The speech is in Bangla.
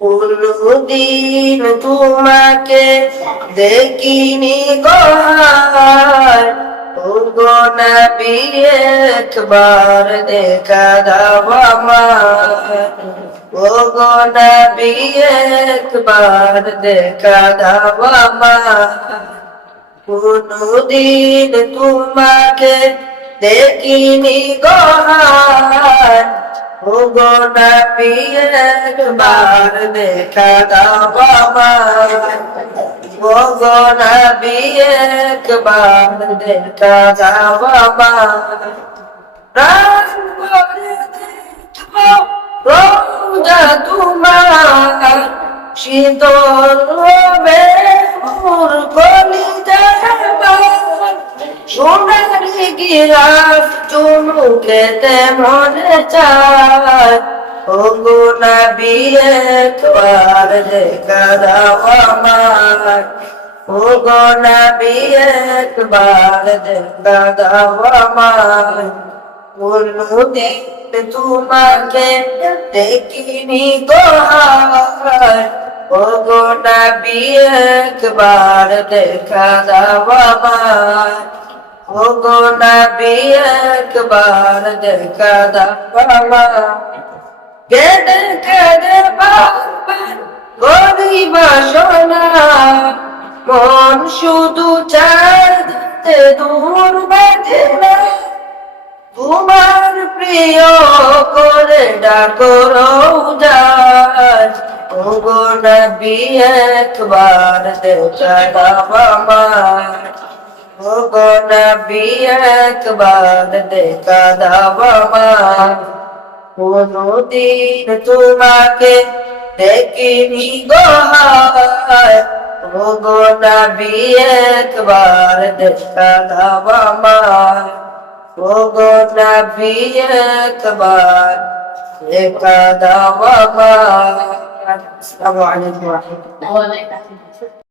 কোনদিন তোমাকে দেখিনি গোহার, ওগো নবী একবার দেখা দাও আমার, ওগো নবী একবার দেখা দাও আমার। কোনদিন তোমাকে দেখিনি গোহার, ওগো নবী একবার দেখা দাও আমার, ওগো নবী একবার দেখা দাও আমার। প্রাণ ভরে দেখবো রোজা তোমার, শীতল হবে মোর কলিজা, সোনারি গিলাস চুমু খেতে মনে চায়, ওগো নবী একবার দেখা দাও আমার, ওগো নবী একবার দেখা দাও আমার। কোনদিন তোমাকে দেখিনি গোহার, ওগো নবী একবার দেখা দাও আমার, ওগো নবী একবার দেখা দাও আমার। কেঁদে কেঁদে বারবার করি বাসনা, মন শুধু চায় দিতে দূর বেদনা, তোমার প্রিয় করে ডাকো রোজায়, ওগো নবী একবার দেখা দাও আমার, ওগো নবী একবার দেখা দাও আমার। কোনদিন তোমাকে দেখিনি গোহার, ওগো নবী একবার দেখা দাও আমার, ওগো নবী একবার দেখা দাও আমার। আসসালামু আলাইকুম ওয়া রাহমাতুল্লাহ।